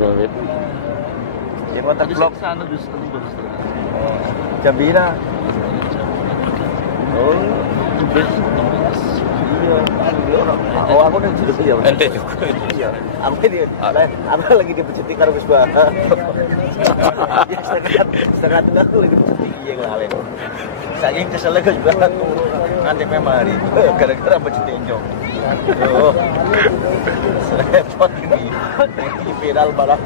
Yang kontak blok sana di sana bagus. Jambina. Oh, iya. Oh, aku nih juga ya. Ente juga. Iya. Aku lagi dipecuti karo wis bah. Setengah tengah aku lagi dipecuti iya ngalen. Saking kesel Gus bah turu nganti memari. Gara-gara pecuti enjong. Tuh. Repot ini. Ini viral malah.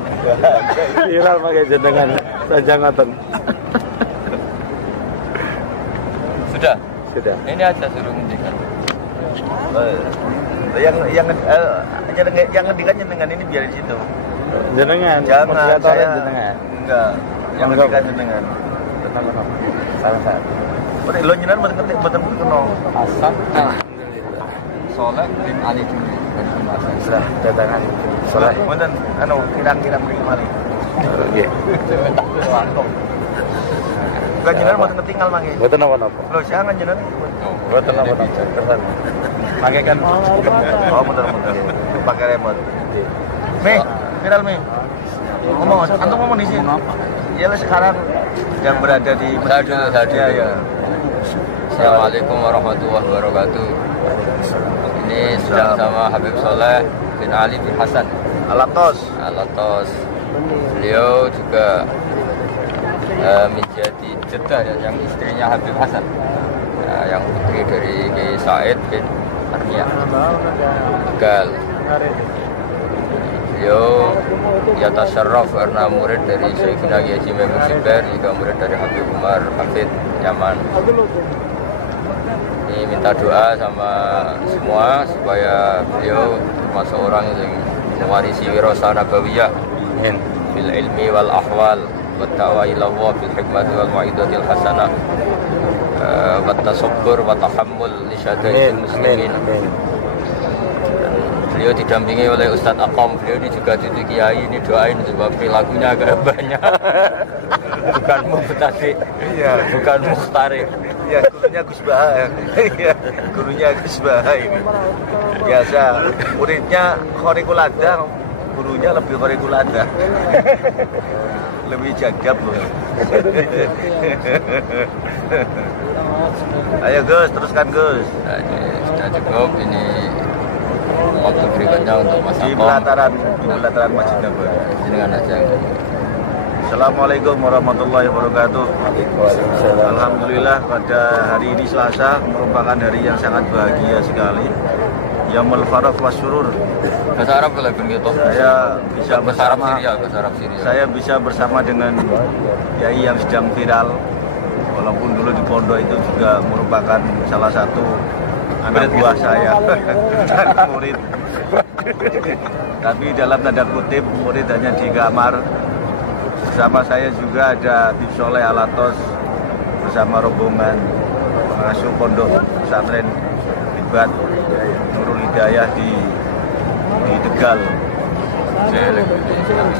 Viral pakai jenengan saja ngoten. Sudah. Sudah. Ini aja suruh ngendikan. Yang ngendikan jenengan ini biar di situ. Jenengan. Jangan saya jenengan. Enggak. Yang ngendikan jenengan. Tenang. Salah. Lo nyenar betul kena. Hasan. Soleh bin Ali Juni. Sudah datangan. Soleh. Mboten kirang-kirang mriki malih. Nggih. Bukan jenengan mboten ketinggal mangke. Mboten napa-napa. Lho jangan jenengan. Mboten napa-napa. Kesan. Mangke kan. Oh muter-muter. Pakai remote. Mi, viral Mi. Ngomong, antum ngomong di sini. Ya sekarang yang berada di Saya dulu. Ya. Assalamualaikum warahmatullahi wabarakatuh. Ini sedang sama Habib Soleh bin Ali bin Hasan Alatos. Beliau juga menjadi jeddah yang istrinya Habib Hasan, yang putri dari Kiai Said bin Armiyah Tegal. Beliau yatasyarraf karena murid dari Syekhina Kiai Haji Maimun Zubair, juga murid dari Habib Umar Hafid Yaman. Ini minta doa sama semua supaya beliau termasuk orang yang mewarisi wirasa nabawiyah bil ilmi wal ahwal wa ta'wa ila Allah bil hikmati wal ma'idatil hasanah wa tasabbur wa tahammul li syadaidil muslimin. Beliau didampingi oleh Ustadz Aqam. Beliau ini juga cucu kiai, ini doain sebab perilakunya agak banyak. Bukan mubtadi, bukan mukhtarik. Ya, gurunya Gus Baha. Iya, gurunya Gus Baha ini. Biasa, muridnya khorikulada, gurunya lebih khorikulada. Lebih jagab loh. Ayo Gus, teruskan Gus. Nah, sudah cukup ini waktu berikutnya untuk Mas Di Akom. pelataran Masjid Nabawi. Jenengan aja. Assalamualaikum warahmatullahi wabarakatuh. Alhamdulillah pada hari ini Selasa merupakan hari yang sangat bahagia sekali. Yaumul Farah wasyurur. Bahasa Arab boleh begitu. Saya bisa bersama. Bahasa Arab Syria. Saya bisa bersama dengan kiai yang sedang viral. Walaupun dulu di pondok itu juga merupakan salah satu anak buah saya dan murid. Tapi dalam tanda kutip murid hanya di kamar. Bersama saya juga ada Habib Soleh Alatos bersama rombongan pengasuh pondok pesantren Ibat Nurul Hidayah di Tegal.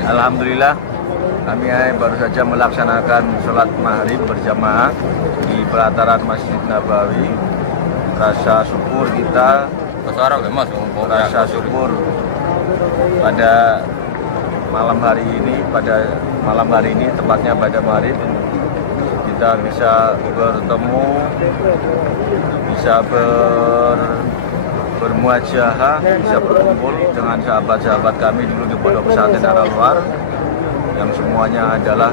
Alhamdulillah kami baru saja melaksanakan sholat maghrib berjamaah di pelataran Masjid Nabawi. Rasa syukur kita, Bahasa Arab ya Mas. rasa syukur pada malam hari ini tepatnya pada maghrib kita bisa bertemu, bisa bermuajahah, bisa berkumpul dengan sahabat-sahabat kami dulu di Pondok Pesantren Al-Anwar yang semuanya adalah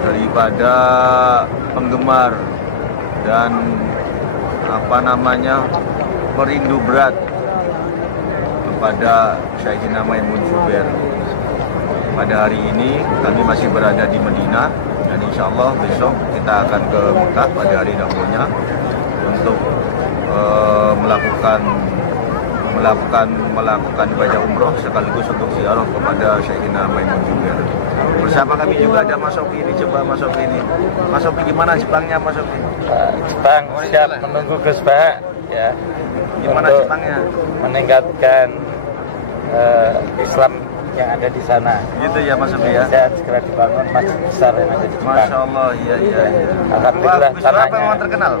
daripada penggemar dan perindu berat kepada Syekhina Maimun Zubair. Pada hari ini kami masih berada di Medina dan insya Allah besok kita akan ke Mekah pada hari dahulunya untuk melakukan ibadah umroh sekaligus untuk ziarah kepada Syekhina Maimun Zubair. Bersama kami juga ada Mas Sofi ini. Coba Mas Sofi ini. Mas Sofi gimana Jepangnya Mas Sofi? Jepang siap menunggu Gus Baha ya. Gimana untuk Jepangnya? meningkatkan Islam yang ada di sana. Gitu ya Mas Sofi ya. Dan segera dibangun masjid besar yang ada di Jepang. Masya Allah, iya. Alhamdulillah Gus Baha tanahnya. memang terkenal.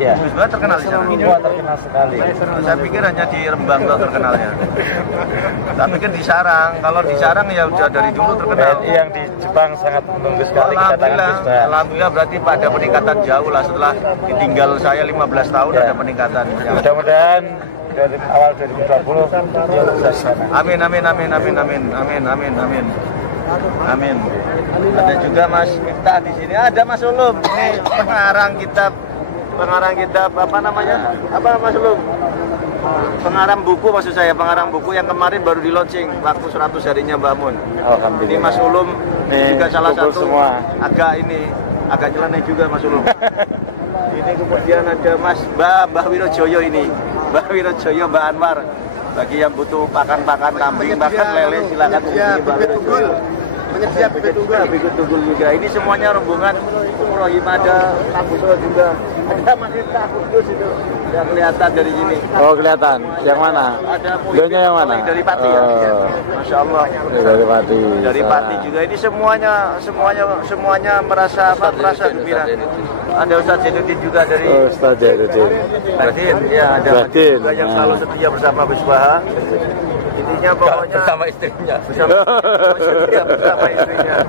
Ya. Gus Bah terkenal di sana. Wah, terkenal sekali. Saya pikir hanya di Rembang tuh terkenalnya. Tapi kan di Sarang, kalau di Sarang ya udah dari dulu terkenal. BNI yang di Jepang sangat menunggu sekali kedatangan Gus Bah. Alhamdulillah berarti pada peningkatan jauh lah setelah ditinggal saya 15 tahun ada peningkatan. Mudah-mudahan dari awal 2020 bisa di sana. Amin amin amin amin amin amin amin amin. Amin. Ada juga Mas Miftah di sini. Ada Mas Ulum. Ini pengarang kitab apa namanya? Apa Mas Ulum? Pengarang buku maksud saya, pengarang buku yang kemarin baru di launching waktu 100 harinya Mbak Mun. Alhamdulillah. Ini Mas Ulum juga salah satu semua. agak nyeleneh juga Mas Ulum. Ini kemudian ada Mas Mbah Wirojoyo ini. Mbah Wirojoyo, Mbak Anwar. Bagi yang butuh pakan-pakan kambing, bahkan lele silakan hubungi Mbak Wirojoyo. Penyedia Bikut Tunggul juga. Ini semuanya rombongan Rohim, ada Kabuso juga. Ada masih Kabuso itu. Yang kelihatan dari sini. Oh, kelihatan. Yang mana? Ada Beliaunya yang mana? Dari Pati ya. Masya Allah. Dari Pati. Dari Pati juga. Ini semuanya merasa gembira. Ada Ustaz Zainuddin juga dari Ustaz Zainuddin. Badin. Ya, ada Badin. juga yang selalu setia bersama Gus Bah. Intinya pokoknya bersama istrinya. Bersama istrinya.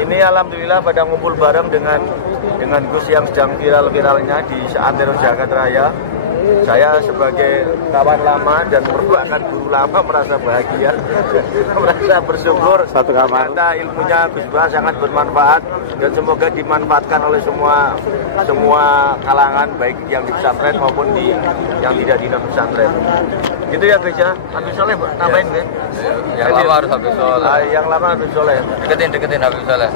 Ini alhamdulillah pada ngumpul bareng dengan Gus yang sedang viral-viralnya di Seantero Jagat Raya. Saya sebagai kawan lama dan merupakan guru lama merasa bahagia, merasa bersyukur. Satu kamar. Karena ilmunya Gus Bah sangat bermanfaat dan semoga dimanfaatkan oleh semua kalangan, baik yang di pesantren maupun yang tidak di non pesantren. Gitu ya Gus ya. Habis Soleh tambahin ya. Yang lama harus Habib Soleh. Yang lama Habib Soleh. Deketin Habib Soleh.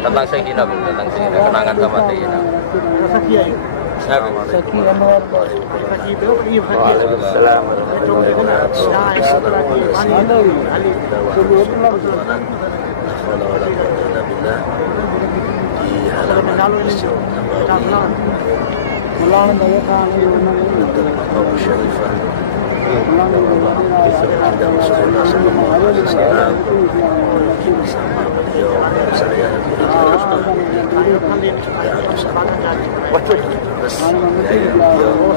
Tentang Sayyidina, kenangan sama Sayyidina. Waalaikumsalam warahmatullahi wabarakatuh. Di halaman Masjid Nabawi dekat Maqam Syarifah ada Rasulullah SAW bersama beliau, saya juga terus dari beliau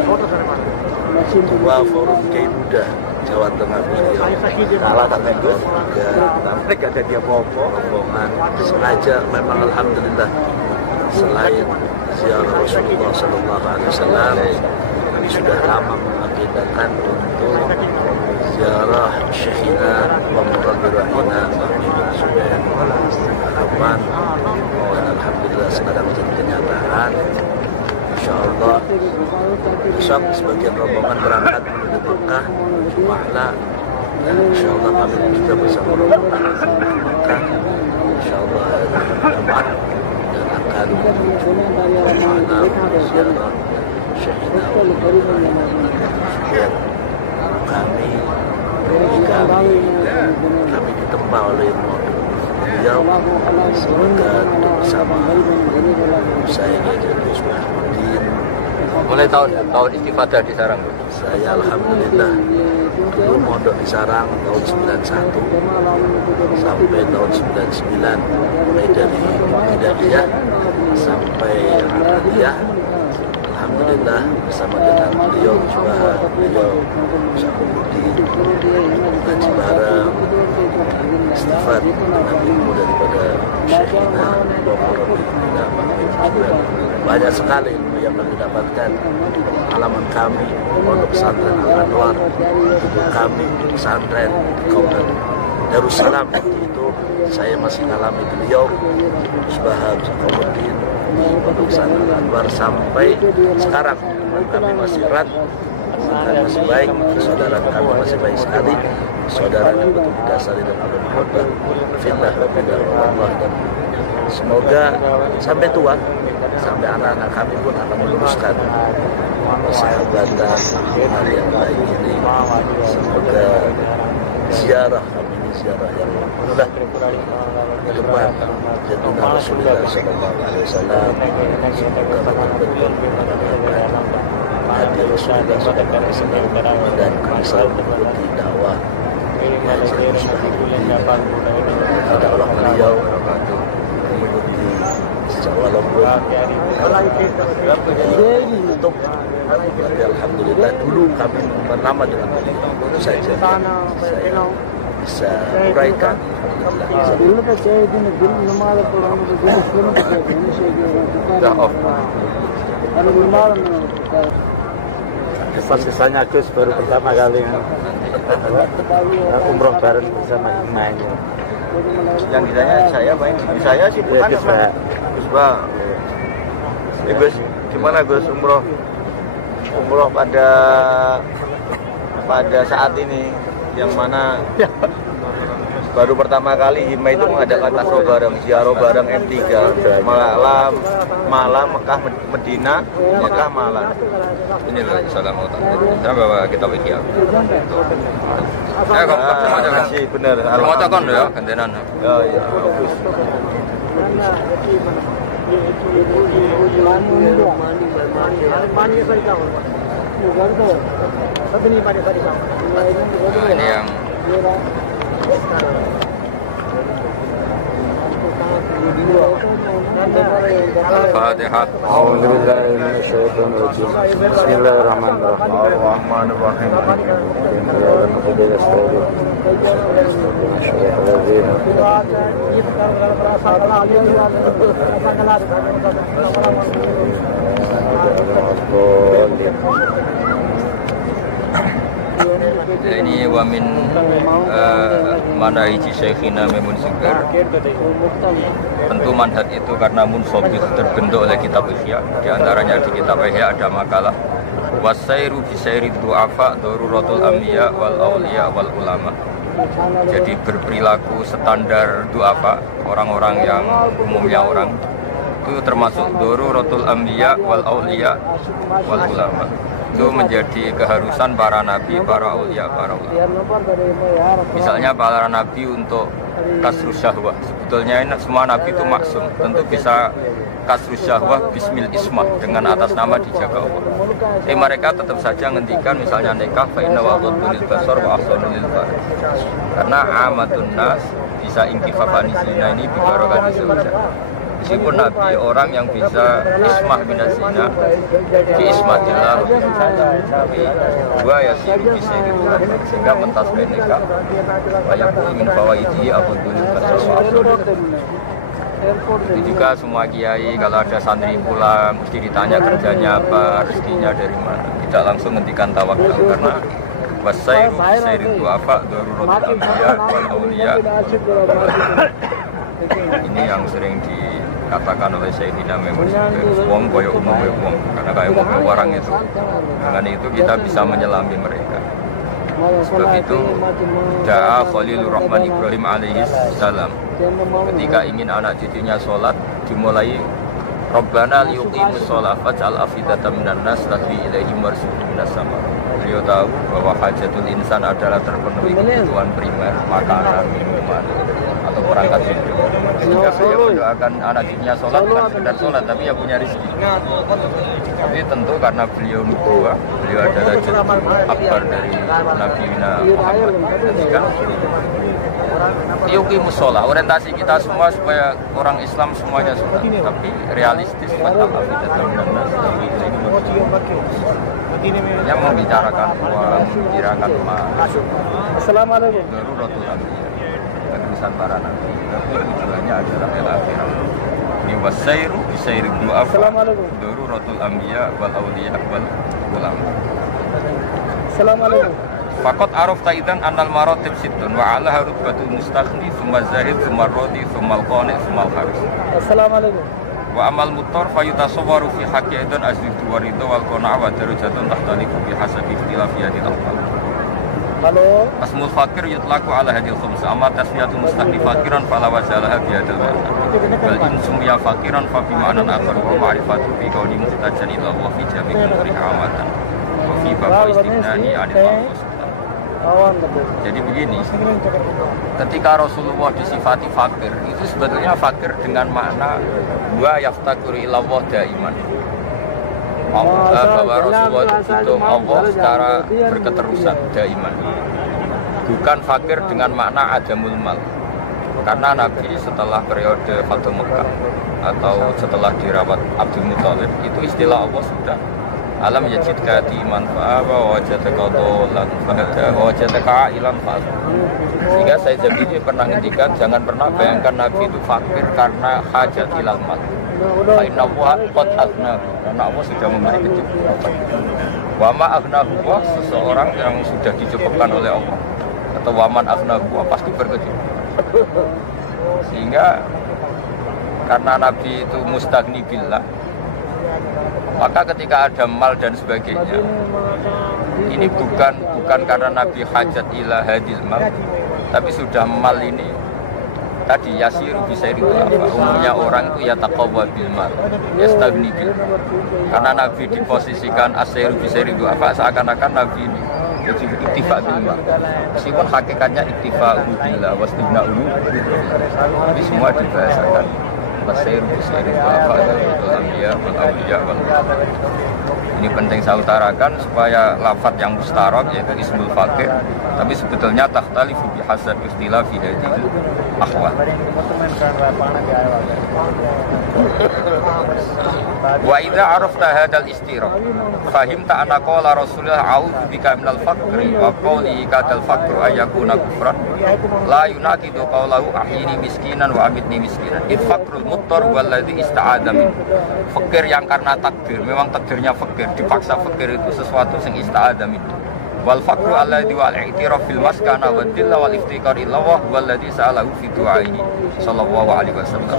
Ketua Forum Kiai Muda Jawa Tengah beliau Salah sampai Gus. Sampai gak ada dia popo. rombongan sengaja memang alhamdulillah selain ziarah Rasulullah SAW kami sudah lama mengagendakan untuk ziarah Syekhina wa Murabirahina Sudah harapan dan alhamdulillah sekarang menjadi kenyataan. InsyaAllah besok sebagian rombongan berangkat menuju Mekah menuju Ma'la dan InsyaAllah kami juga bersama rombongan Mekah InsyaAllah Jumat dan akan menuju Ma'la ziarah Syekhina wa Murabirahina kami ditempa oleh beliau semoga bersama saya dan Gus Muhyiddin. Mulai tahun istifadah di Sarang. Saya alhamdulillah dulu mondok di Sarang tahun 91 sampai tahun 99, mulai dari Hidayah sampai Al-Hadiyah. Alhamdulillah bersama dengan beliau juga Syafuddin ngaji bareng, istighfar dengan ilmu daripada Syekhina banyak sekali ilmu yang kami dapatkan. Pengalaman kami pondok pesantren Al-Anwar, kami di pesantren di Kaunan Darussalam waktu itu saya masih ngalami beliau Subhah Syafuddin di pondok pesantren Al-Anwar sampai sekarang kami masih erat dan masih baik, saudara kami masih baik sekali, saudara yang betul didasari dan Allah muhabbah fillah wa billah Allah, dan semoga sampai tua, sampai anak-anak kami pun akan meneruskan persahabatan hubungan yang baik ini. Semoga ziarah kami ini ziarah yang mudah depan jadinya Rasulullah SAW. Semoga betul-betul mengamalkan hati Rasulullah SAW dan bisa mengikuti dakwah dakwah beliau, mengikuti sejauh walaupun tutup, tapi alhamdulillah dulu kami bernama dengan beliau, itu saja saya bisa uraikan. Sisanya Gus baru pertama kali umroh bareng bersama imannya. Yang ditanya saya main saya sih bukan ya, Gus Bang. Gus, gimana Gus umroh pada saat ini yang mana baru pertama kali Hima itu mengadakan tasawuf bareng, ziarah bareng M3 malam Mekah Medina, Mekah malam. Ini loh Assalamualaikum. Saya bawa kitab Ihya. Terima kasih benar. Mau takon ya gantenan. Oh iya, bagus. Nah, ini yang Al-Fatihah. A'udzubillahi minasyaitonir rajim. Bismillahirrahmanirrahim. Ar-Rahmanir-Rahim. Ini wamin manahiji Syekhina Maimun Sigar. Tentu manhaj itu karena munsobih terbentuk oleh kitab Ihya. Di antaranya di kitab Ihya ada makalah wasairu bisairi du'afa daruratul anbiya wal auliya wal ulama. Jadi berperilaku standar du'afa, orang-orang yang umumnya orang itu termasuk daruratul anbiya wal auliya wal ulama. Itu menjadi keharusan para nabi, para aulia, para ulama. Misalnya para nabi untuk kasrus syahwah. Sebetulnya ini semua nabi itu maksum. Tentu bisa kasrus syahwah bismil ismah dengan atas nama dijaga Allah. Mereka tetap saja ngendikan misalnya nikah fa inna waqtul lil basar wa ahsanul lil farj. Karena amatun nas bisa intifafani zina ini bibarokati zauja. Meskipun Nabi orang yang bisa ismah minazina di ismatillah, tapi dua ya siru bisa itu sehingga pentas nikah bayakul min fawaidi abdul basar. Itu juga semua kiai kalau ada santri pulang mesti ditanya kerjanya apa, rezekinya dari mana. Tidak langsung ngendikan tawakal karena wasairu itu apa daruratul anbiya wal auliya. Ini yang sering dikatakan oleh Sayyidina Maimun Sigar, wong koyo umum wong, karena kayak umum orang itu. Dengan itu kita bisa menyelami mereka. Sebab itu da'a Khalilur Rahman Ibrahim alaihi salam ketika ingin anak cucunya sholat dimulai Rabbana liyuqimus sholat faj'al afidatan minan nas tahwi ilaihim warzuqhum minas sama. Beliau tahu bahwa hajatul insan adalah terpenuhi kebutuhan primer, makanan, minuman, atau perangkat hidup. Sehingga beliau mendoakan anak cucunya sholat bukan sekedar sholat, tapi ya punya rezeki. Tapi tentu karena beliau nubuwah, beliau adalah jadul akbar dari Nabi Muhammad. Dan yuqimus sholat, orientasi kita semua supaya orang Islam semuanya sholat, tapi realistis pada afidatan minan nas tahwi ilaihim yang membicarakan uang, membicarakan emas. Assalamualaikum. Daruratul anbiya, keharusan para nabi. Tapi tujuannya adalah al-akhirah. Ini wasairu bisairi du'afa daruratul anbiya wal auliya wal ulama. Assalamualaikum. Fakot araf taidan anal marotib situn wa ala harutbatul mustakhni thumma zahid thumma rodi thumma al-qani thumma al-haris. Assalamualaikum. Wa amal mutor fayutasawwaru fi haqqi aidan azlidu wa ridha wal qana'a wa darajatun tahtalifu bi hasabi ikhtilafiyati al-ahwal. Halo. Asmul fakir yutlaqu ala hadil khums amma tasmiyatul mustakhni fakiran fala wajalaha bi hadal ma'na. Bal in sumya fakiran fa bi ma'nan akhar wa ma'rifatu bi qawli muhtajan ila Allah fi jami'i umuri amatan wa fi bab istighnani 'anil anfus. Jadi begini, ketika Rasulullah disifati fakir, itu sebetulnya fakir dengan makna wa yaftakiru ila Allah daiman. Bahwa Rasulullah itu butuh Allah secara berketerusan daiman. Bukan fakir dengan makna adamul mal. Karena Nabi setelah periode Fathu Mekah atau setelah dirawat Abdul Muthalib itu istilah Allah sudah alam yajidka yatiman fa'awa wajadaka dhalan fahada wajadaka ailan fa'aghna. Sehingga saya jadi pernah ngendikan jangan pernah bayangkan Nabi itu fakir karena hajat ilal mal. Fa inna wa qad aghna, karena Allah sudah memberi kecukupan. Wa ma aghna huwa, seseorang yang sudah dicukupkan oleh Allah atau waman aghna huwa pasti berkecukupan. Sehingga karena Nabi itu mustaghni billah, maka ketika ada mal dan sebagainya, ini bukan karena Nabi hajat ila hadil mal, tapi sudah mal ini tadi yasiru bisairi itu apa? Umumnya orang itu ya taqawwa bil mal, yastaghni bil. Karena Nabi diposisikan asiru bisairi itu apa? Seakan-akan Nabi ini jadi iktifa bil mal. Meskipun hakikatnya iktifa billah wastighna'u, tapi semua dibahasakan asiru bisairi itu apa? Betul anbiya wal awliya wal. Ini penting saya utarakan supaya lafaz yang mustarak yaitu ismul faqih, tapi sebetulnya takhtalifu bihasab ikhtilafi hadhil ahwal. Wa idza arafta hadzal istiraq fahimta anna qala Rasulullah a'udzu bika minal faqri wa qawli kadal faqru ayyakuna kufran la yunaqidu qawlahu ahini miskinan wa amitni miskinan. If faqrul muttar walladzi ista'adha min. Fakir yang karena takdir, memang takdirnya fakir, dipaksa fakir itu sesuatu yang ista'adha min. Wal faqru alladzi wal i'tiraf fil maskana wa dhilla wal iftiqar illallah walladzi sa'alahu fi du'aihi sallallahu alaihi wasallam.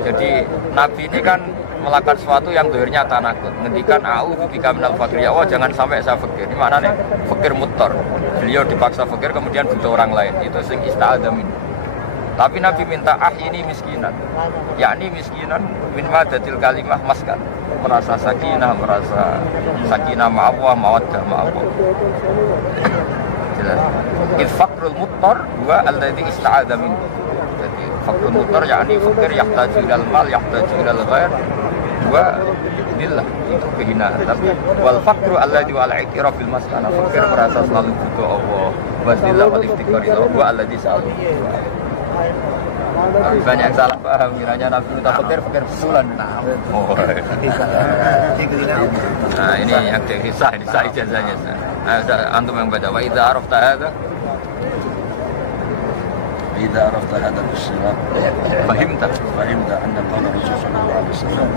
Jadi Nabi ini kan melakukan sesuatu yang dohirnya tanakut, ngendikan a'udzu bika minal faqri, ya Allah jangan sampai saya fakir. Ini mana nih? Fakir muttar. Beliau dipaksa fakir kemudian butuh orang lain, itu sing ista'adha min. Tapi Nabi minta ini miskinan, yakni miskinan min madatil kalimah maskan, merasa sakinah ma'awah mawaddah ma'awah. Jelas. Faqrul muttar huwa alladzi ista'adha min. Jadi faqrul muttar yakni fakir yahtaju ilal mal, yahtaju ilal ghair wa billah, itu kehinaan. Tapi wal faqru alladzi wal i'tiraf bil maskana, fakir merasa selalu butuh Allah, wa billah wal iftiqar illallah wa alladzi sa'alahu. Banyak yang salah paham, kiranya Nabi minta fakir betulan. Nah ini yang kisah ijazahnya. Antum yang baca. Wa idza arafta hadza al-isyraq fahimta anna qala Rasul sallallahu alaihi wasallam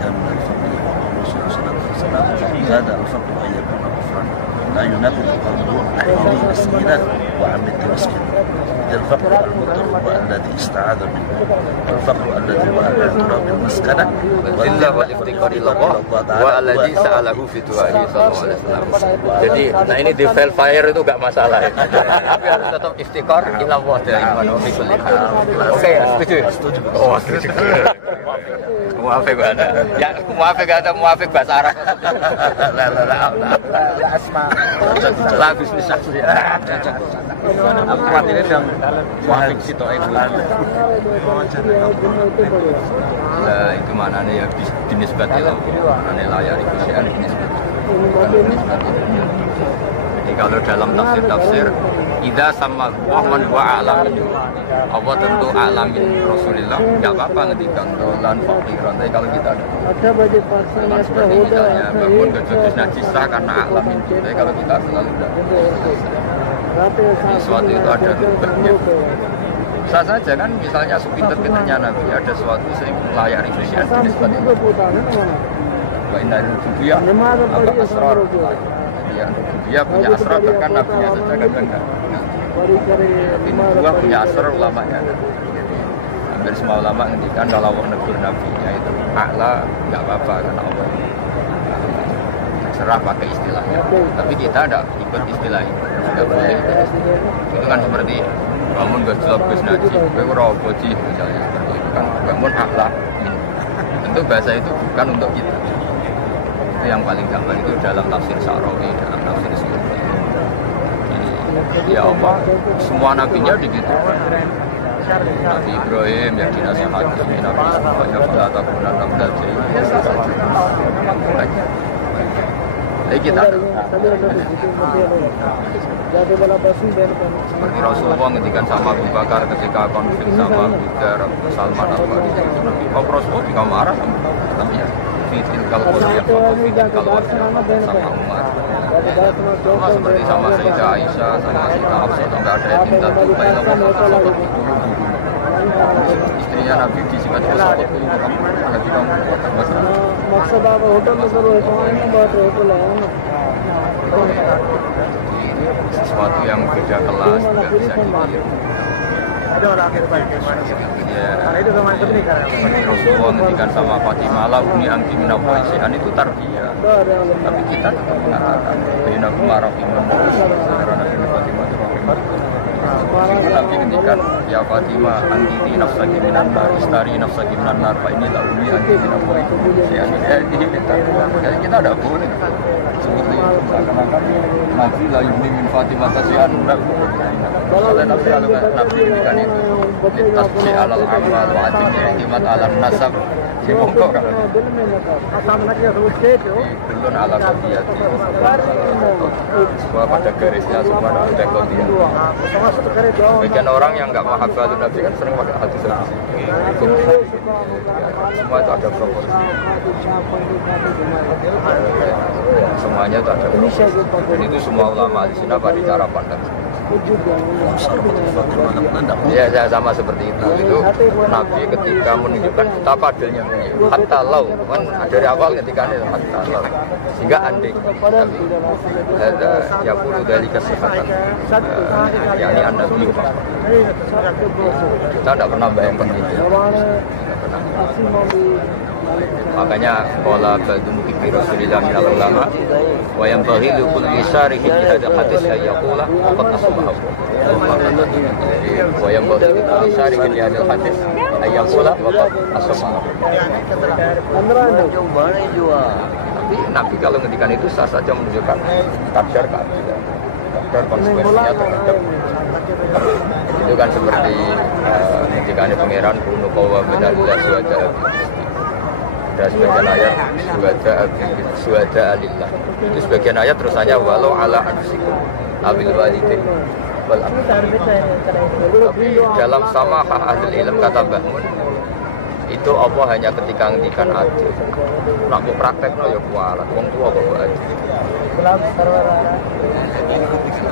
dan al-faqih Rasul sallallahu alaihi wasallam zada al-faqru an yakuna kufran la yunafil qawluhu ahli miskinan wa amitni miskinan. الفقر المضطر هو الذي استعاذ منه والفقر الذي هو الاعتراف بالمسكنة والذلة والافتقار إلى الله والذي سأله في دعائه صلى الله عليه وسلم. Jadi, nah ini di file fire itu gak masalah ya. Tapi harus tetap iftikar ila Allah daiman wa fi kulli hal. Oke, setuju. Oh, setuju. Muafik ada. Ya, muafik bahasa Arab. La asma. La bisnis asli. Aku ini yang muafik situ ibu. Lah itu mana nih ya binisbat itu. Mana layar itu sih binisbat. Jadi kalau dalam tafsir idza sama man wa alamin, Allah tentu alamin Rasulullah enggak apa-apa ngendikan dolan fakiran. Tapi kalau kita ada baju pasang seperti misalnya bangun kejadian najisah karena alamin. Tapi kalau kita selalu sesuatu itu ada rubahnya. Bisa saja kan misalnya sepinter-pinternya Nabi ada sesuatu yang layar ifisian binisbat itu. Wa inna rububiyah apa asrar. Yang dia punya asrar bahkan Nabi-nya saja kadang enggak. Tapi dua punya asrar ulamanya kan. Jadi hampir semua ulama ngendikan kalau Allah negur Nabi-nya itu a'la enggak apa-apa karena Allah serah pakai istilahnya. Tapi kita enggak ikut istilah itu. Enggak boleh ikut istilah. Itu kan seperti bangun gejlok bus naji, kowe ora boji misalnya seperti itu kan. Bangun a'la min. Tentu bahasa itu bukan untuk kita. Itu yang paling gampang itu dalam tafsir Sa'rawi, dalam tafsir Suyuti. Ya Allah, semua nabinya begitu. Nabi Ibrahim yang dinasihati, Nabi Ismail yang fala takunan minal jahilin. kita ada. Seperti Rasulullah ngendikan sama Abu Bakar ketika konflik sama Budar Salman Al-Farisi. Rasulullah juga marah tapi ya fitil kalau dia fitil kalau sama Umar. Sama seperti sama Sayyidah Aisyah, sama Sayyidah Hafsah, enggak ada yang minta tuh baik apa istrinya Nabi disingkat sahabat dulu Nabi kamu maksud apa hotel itu ini buat hotel sesuatu yang beda kelas tidak bisa ditiru. ada orang akhir baik Ya, itu sama penting kan Rasulullah ngendikan sama Fatimah lah uni anti minawaisian itu tarbiyah. Tapi kita tetap mengatakan bina kumarahimun karena Nabi Fatimah itu rahimah. Nabi ngendikan ya Fatimah anti nafsaki minan nar istari nafsaki minan nar fa ini la uni anti minawaisian. Jadi kita ada boleh seperti itu seakan-akan Nabi la yuni min Fatimah tasian. Soalnya Nabi ngendikan itu tasji alal amal wa atimnya intimat alam nasab si mongkok kan belum ala kodiyat semua pada garisnya semua ada kodiyat bagian orang yang nggak mahabbatul Nabi kan sering pakai hadis semua itu ada proporsi semuanya itu ada proporsi dan itu semua ulama di sini pada cara pandang ya sama seperti itu Nabi ketika menunjukkan betapa adilnya hatta lau kan dari awal ketika ini hatta lau sehingga andai tapi ya perlu dari kesehatan yakni anda beliau kita tidak pernah bayangkan itu makanya qala ba'du mukibbi Rasulillah min al-ulama wa yanbaghi li kulli syarihin fi hadha hadis yaqula qad asbaha wa yanbaghi li kulli syarihin fi hadha hadis yaqula qad asbaha tapi Nabi kalau ngendikan itu sah saja menunjukkan kadar keadilan kadar konsekuensinya terhadap itu kan seperti ngendikannya pangeran kuno qawa minallah suada ada sebagian ayat suada alillah itu sebagian ayat terusannya walau ala anfusikum abil walidain wal tapi dalam sama ahli ilm kata Mbah Mun itu Allah hanya ketika ngendikan adil nak mau praktekno ya kualat wong tua kok adil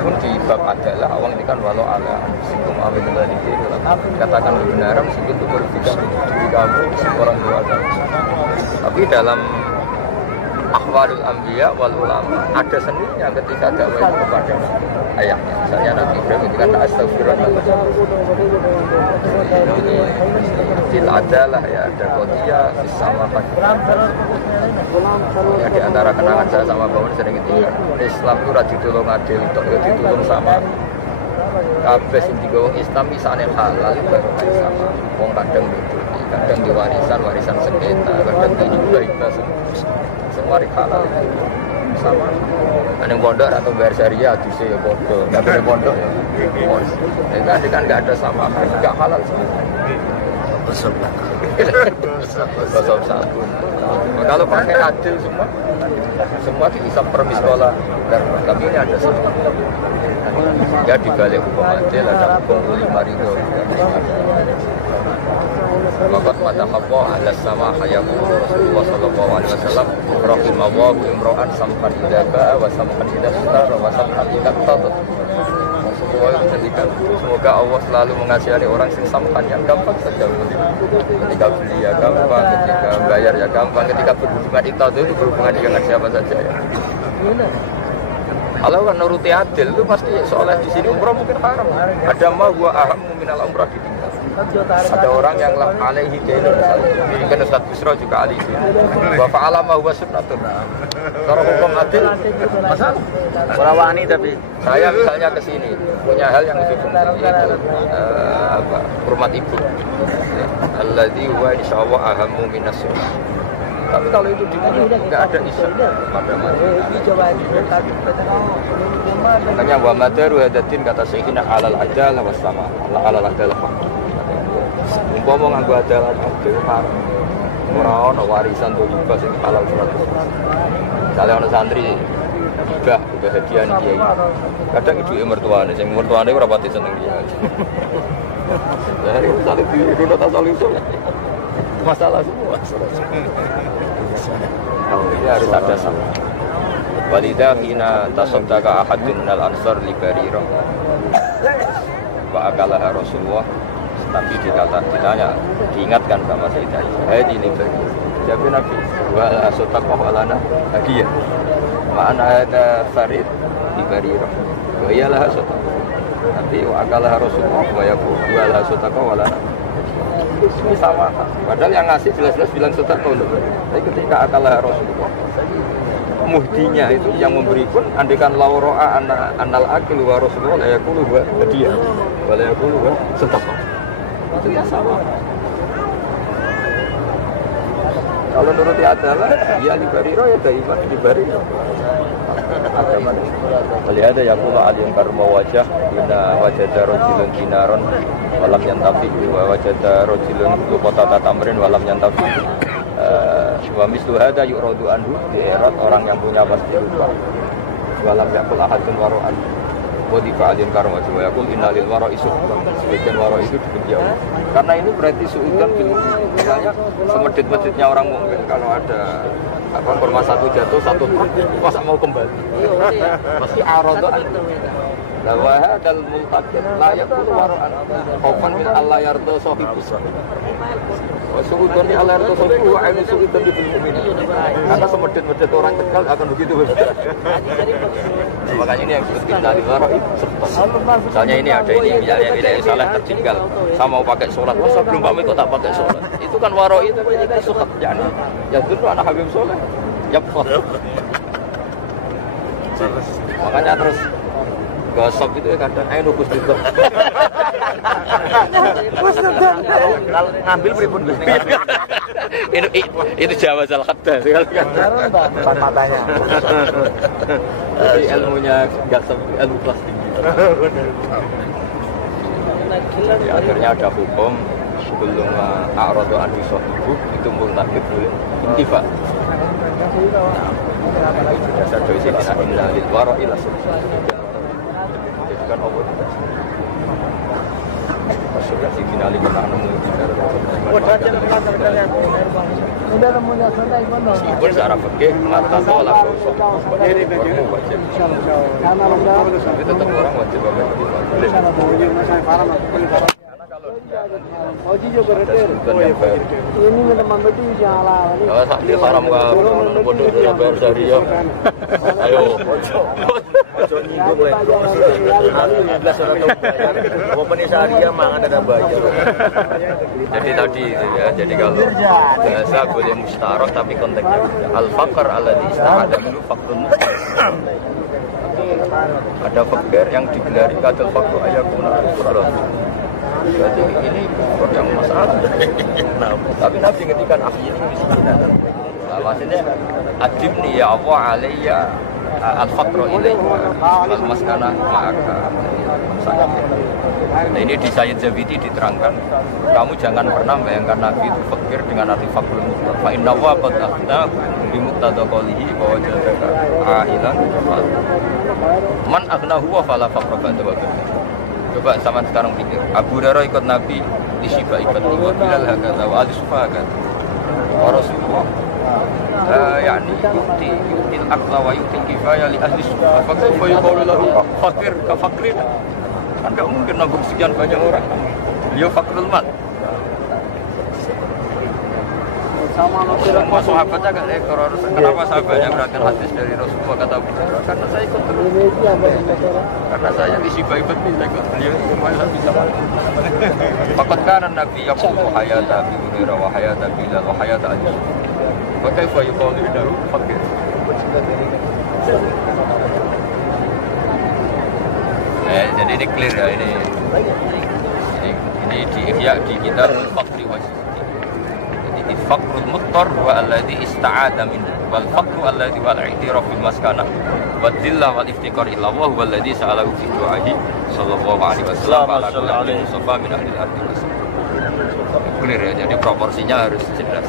pun di bab adalah awang ngendikan walau ala anfusikum abil walidain katakan kebenaran meskipun itu berbeda diri kamu orang tua kamu. Tapi dalam akhwalul anbiya wal ulama ada seninya ketika dakwah itu kepada ayahnya. Misalnya Nabi Ibrahim ketika astagfirullah. Fil adalah ya ada qadiyah sama ya di antara kenangan saya sama Bawon sering ngendikan Islam itu ra ditulung adil tok ya ditulung sama. Kabeh sing digawa Islam isane halal baru sama. Wong kadang kadang di warisan sengketa, kadang di hibah semua halal sama. Ada pondok atau bayar syariah, aduse ya pondok, nggak boleh pondok ya. Itu kan nggak ada sama, nggak halal semua. Gosok sabun. Kalau pakai adil semua bisa permiskola, tapi ini ada sama. Ya di balik hukum adil ada hukum 5 ridho. Waqat mataqabba ala sama hayaku Rasulullah sallallahu alaihi wasallam rahimallahu imra'an sampan idaba wa sampan idaba wa sampan idaba. Semoga Allah selalu mengasihani orang yang sampan yang gampang saja. Ketika beli ya gampang, ketika bayar ya gampang, ketika berhubungan itu berhubungan dengan siapa saja ya. Kalau kan nuruti adil itu pasti soalnya di sini umrah mungkin haram. Ada ma huwa ahammu minal umrah ditinggal. Ada orang yang alaihi dainun misalnya. Kan Ustaz Busro juga alaihi. Wa fa'ala ma huwa sunnatun. Kalau hukum adil masalah. Ora wani tapi saya misalnya ke sini punya hal yang lebih penting yaitu hormat ibu. Alladzi huwa insyaallah ahammu minas sunnah. Tapi kalau itu tidak ada isu pada makanya wa madaru hadatin kata Syekhina alal adalah wasama alal adalah umpama nganggo adalah adil haram ora ana warisan to hibah sing halal 100%. Misalnya ana santri hibah hadiah nih kiai. Kadang ibu mertuane, sing mertuane ora pati seneng dia. Dari saling diri dulu tak saling itu masalah semua. Ini harus ada sama. Walidha hina tasaddaqa ahadun minal ansar li Barirah wa akalaha Rasulullah. Tapi ditanya, diingatkan sama Sayyidah Aisyah, ini bagi jadi Nabi wala sotaqah walana hadiah ma'ana ada farid di Barirah wa iyalah sotaqah. Tapi wa akalaha Rasulullah wa yaqul wala sotaqah walana. Ini sama, padahal yang ngasih jelas-jelas bilang sotaqah. Tapi ketika akalaha Rasulullah, muhdinya itu yang memberi pun andekan lauro'a anal akil wa Rasulullah la yaqulu wa hadiah wa la yaqulu wa sotaqah. Itu ya sama. Kalau nuruti adalah ya di Barirah ya daiman di Barirah. Melihat ya pula alim karma wajah bina wajada rojilun dinaron walam yantafi wa wajada rojilun kota tatamrin walam yantafi wa mislu hada yu'radu anhu di era orang yang punya pasti lupa walam yakul ahadun waro'an wadi fa'alin karma wa yakul innalil waro isu sebagian waro itu dibenci Allah karena ini berarti suudan film misalnya semedit-meditnya orang mukmin kalau ada korma satu jatuh satu masa mau kembali pasti arodo lawah dal multaqin layak waro'an khaufan min Allah yardo sahibus suudan di Allah yardo sahibu wa ainu suudan di mukmin karena semedit-medit orang tegal akan begitu. Makanya ini yang disebut dari waroi. Misalnya ini ada ini wilayah salah tertinggal. Saya mau pakai sholat, masa belum pamit kok tak pakai sholat. Itu kan waroi itu kita suka jadi. Ya dulu anak Habib Soleh. Ya makanya terus gosok itu kadang ayo nukus gitu. Kalau ngambil pripun Gus? Itu Jawa Zal Khaddar bukan matanya. Jadi ilmunya gosok ilmu kelas tinggi. Jadi akhirnya ada hukum sebelum a'radu an bisahibu itu multaqid boleh intifa. Dasar dari sini inna lil wara'i la kan Allah tidak maksudnya si finali menang meskipun secara fikih mata tolak tapi tetap orang wajib ini teman betul jalan. Kalau saat dia haram ke pondok bayar syariah, ayo. Ojo nyinggung le. Jelas ora tau bayar. Apa nih syariah mangan ada baju. Jadi tadi ya, jadi kalau bahasa boleh mustarok tapi konteksnya al-faqr alladzi ista'ada minhu faqrun. Ada fakir yang digelari kadal faqru ayakuna al-faqr. Jadi ini produk masalah. Tapi Nabi ngetikan ini miskinan. Maksudnya adibni ya Allah alayya al-faqru ilayya al-maskana ma'aka. Nah ini di Sayyid Zabidi diterangkan, kamu jangan pernah bayangkan Nabi itu fakir dengan arti faqrul mutlaq. Fa inna wa qad akhna bi muqtada qawlihi wa wajadaka a'ilan man akhna huwa fala faqra ba'da wa coba sama sekarang pikir, Abu Hurairah ikut Nabi di Syifa ikut Iwa Bilal hakata wa Ali Sufa hakata wa Rasulullah yu'til akla wa yu'til kifaya li ahli Sufa faksufa yuqawlu lahu fakir ka fakrin kan gak mungkin nanggung sekian banyak orang beliau fakrul mal sama sahabatnya kan kenapa sahabatnya berangkat hadis dari Rasulullah kata Abu Hurairah karena saya ikut terus karena saya isi baibet bisa ikut beliau semuanya bisa fakat kanan Nabi yaqulu hayata Abu Hurairah wa hayata Bilal wa hayata Ali wa kaifa yuqalu lahu fakir jadi ini clear ya ini di ihya di kitab Fakri Wajib. Fakrul muttar wa alladhi ista'ada min wal fakru alladhi wal i'tiraf bil maskana wa dhilla wal iftiqar illa Allah huwa alladhi sa'alahu fi du'ahi sallallahu alaihi wasallam ala kulli musafa min ahli al-ardi wasallam. Clear ya, jadi proporsinya harus jelas.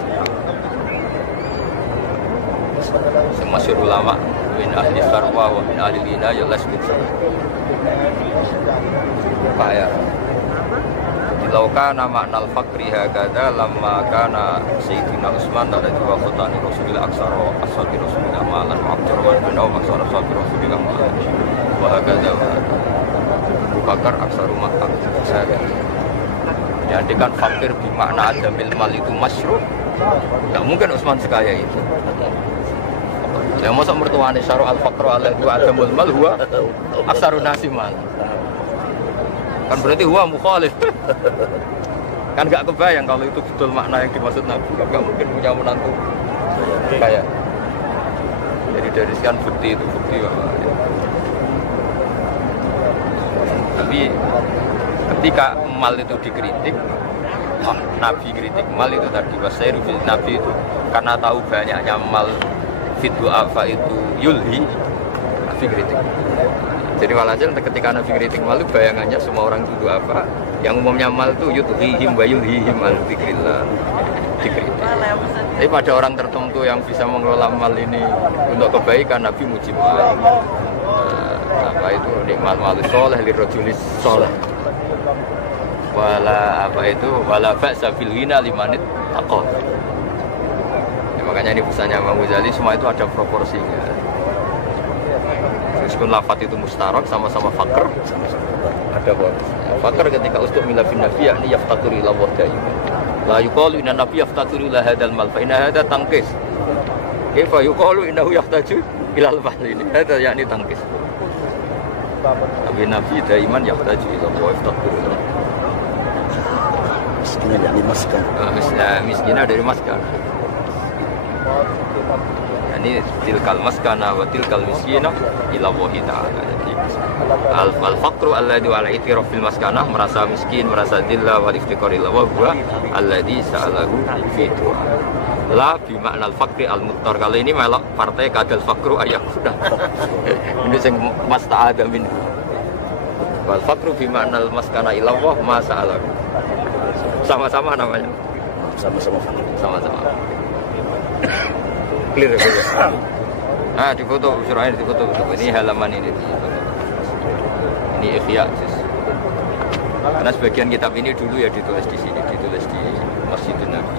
Semua ulama min ahli sarwa wa min ahli lina ya las gitu. Bahaya. Dilauka nama nal fakri hakada lamma kana Sayyidina Utsman radhiyallahu wa khutani Rasulillah aksara ashabi Rasulillah malan wa Abdurrahman bin Auf aksara ashabi Rasulillah malan wa hakada wa Abu Bakar aksaru makan saya. Jadi kan fakir bermakna adamil mal itu masyruh. Tidak mungkin Utsman sekaya itu. Yang masa mertuanya syaru al-faqru alladhi adamul mal huwa aksaru nasi mal. Kan berarti huwa mukhalif. Kan gak kebayang kalau itu betul makna yang dimaksud Nabi. Kan gak mungkin punya menantu kaya. Jadi dari sekian bukti itu bukti bahwa tapi ketika mal itu dikritik, Nabi kritik mal itu tadi wasairu Nabi itu karena tahu banyaknya mal fitu apa itu yulhi, Nabi kritik. Jadi walhasil ketika Nabi kritik mal itu bayangannya semua orang itu apa? Yang umumnya mal itu yudhihim wa yulhihim al dzikrillah dikritik. Tapi pada orang tertentu yang bisa mengelola mal ini untuk kebaikan, Nabi muji mal. Apa itu nikmat malus soleh lirojulis soleh. Wala apa itu wala ba'sa fil ghina limanit taqwa. Ya, makanya ini pesannya Imam Ghazali, semua itu ada proporsinya. Meskipun lafaz itu mustarak sama-sama fakir, ada bonusnya. Fakir ketika ustuk mila fin nabi yakni yaftaturi ila wadai. La yuqalu inna nabi yaftaturi ila hadzal mal fa inna hadza tangkis. Kaifa yuqalu innahu yahtaju ila al-bahl ini. Hadza yakni tangkis. Tapi nabi daiman yahtaju ila wa yaftaturi. Miskinnya dari maskan. Miskinnya dari maskan. Ini tilkal maskana wa tilkal miskina ila wahi ta'ala. Jadi al-faqru alladhi wala itiraf fil maskanah, merasa miskin, merasa dhillah wal iftiqar ila wa huwa alladhi sa'alahu fi du'a. La bi makna al-faqri al-muttar. Kali ini melok partai kadal faqru ayakudah. Ini sing masta'ada min. Wal faqru bi makna al-maskana ila wa ma sa'alahu. Sama-sama namanya. Sama-sama. Clear ya. Nah, di foto surahnya di foto. Ini halaman ini. Ini ikhya. Karena sebagian kitab ini dulu ya ditulis di sini, ditulis di Masjidun Nabi.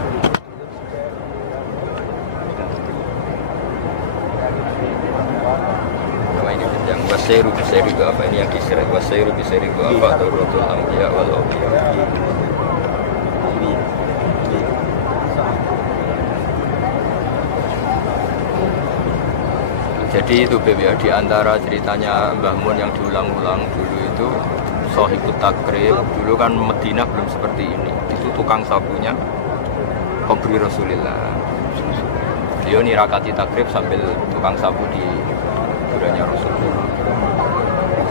Nama ini yang wasairu itu apa ini yang diseret wasairu itu apa turunul anbiya wal awliya. Jadi itu ya, di antara ceritanya Mbah Mun yang diulang-ulang dulu itu Sohibut Takrib, dulu kan Madinah belum seperti ini. Itu tukang sapunya Qabri Rasulillah. Beliau nirakati takrib sambil tukang sapu di kuburannya Rasulullah.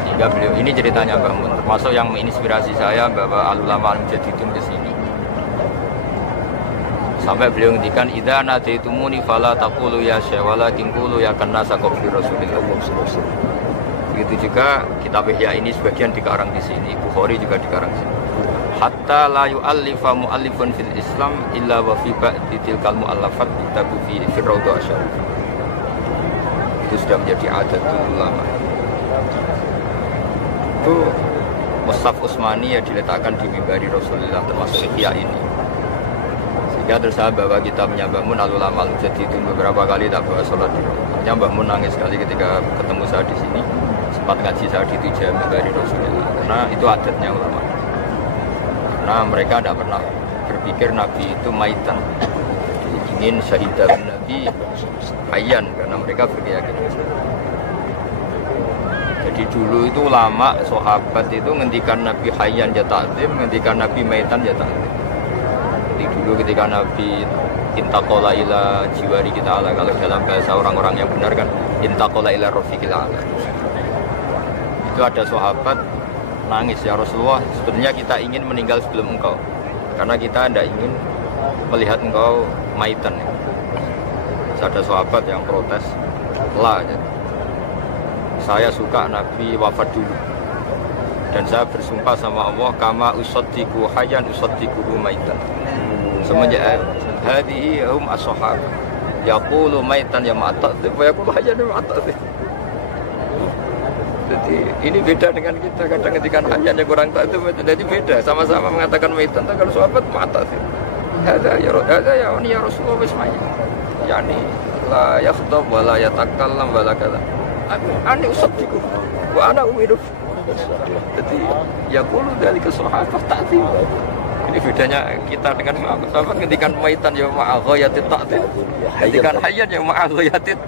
Sehingga beliau, ini ceritanya Mbah Mun, termasuk yang menginspirasi saya bahwa al-ulama al-mujadidun ke sini. Sampai beliau ngendikan idza nadaitumuni fala taqulu ya syekh walakin qulu ya kannasa qabri Rasulillah. Begitu juga kitab Ihya ini sebagian dikarang di sini, Bukhari juga dikarang di sini. Hatta la yu'allifa mu'allifun fil Islam illa wa fi ba'di tilkal mu'allafat kitabu fi Raudhah Syarif. Itu sudah menjadi adat ulama. Itu Mushaf Utsmani ya diletakkan di mimbari Rasulullah termasuk Ihya ini. Ya terus saya bawa kitabnya Mbah Mun al-ulama al-mujadidun beberapa kali tak bawa sholat di rumah. Mbah Mun nangis sekali ketika ketemu saya di sini, sempat ngaji saya di Tujuh Mimbari Rasulullah. Karena itu adatnya ulama. Karena mereka tidak pernah berpikir Nabi itu maitan. Ingin syahidah Nabi hayyan karena mereka berkeyakinan. Jadi dulu itu ulama sahabat itu ngendikan Nabi hayyan ya ta'zim, ngendikan Nabi maitan ya ta'zim. Dulu ketika Nabi intaqala ila jiwari kita ala, kalau dalam bahasa orang-orang yang benar kan intaqala ila rafiqil ala, itu ada sahabat nangis, ya Rasulullah sebenarnya kita ingin meninggal sebelum engkau karena kita tidak ingin melihat engkau maitan. Ada sahabat yang protes, lah saya suka Nabi wafat dulu dan saya bersumpah sama Allah kama usaddiqu hayyan usaddiqu maitan. Semenjak hadihi hum as-sahaba yaqulu maitan ya ma'at wa yaqulu hayyan ya ma'at. Jadi ini beda dengan kita, kadang ketika hanya kurang tak itu, jadi beda, sama-sama mengatakan maitan, kalau sahabat mata sih. Ada ya Rasulullah bismillah. Yani la yakhdab wa la yatakallam wa la kala. Ani usaddiqu wa ana umidu. Jadi ya qulu dzalika sahabat ta'zim. Ini bedanya kita dengan sahabat ketika maitan ya ma'a ghayatit ta'zim. Ketika hayyan ya ma'a ghayatit.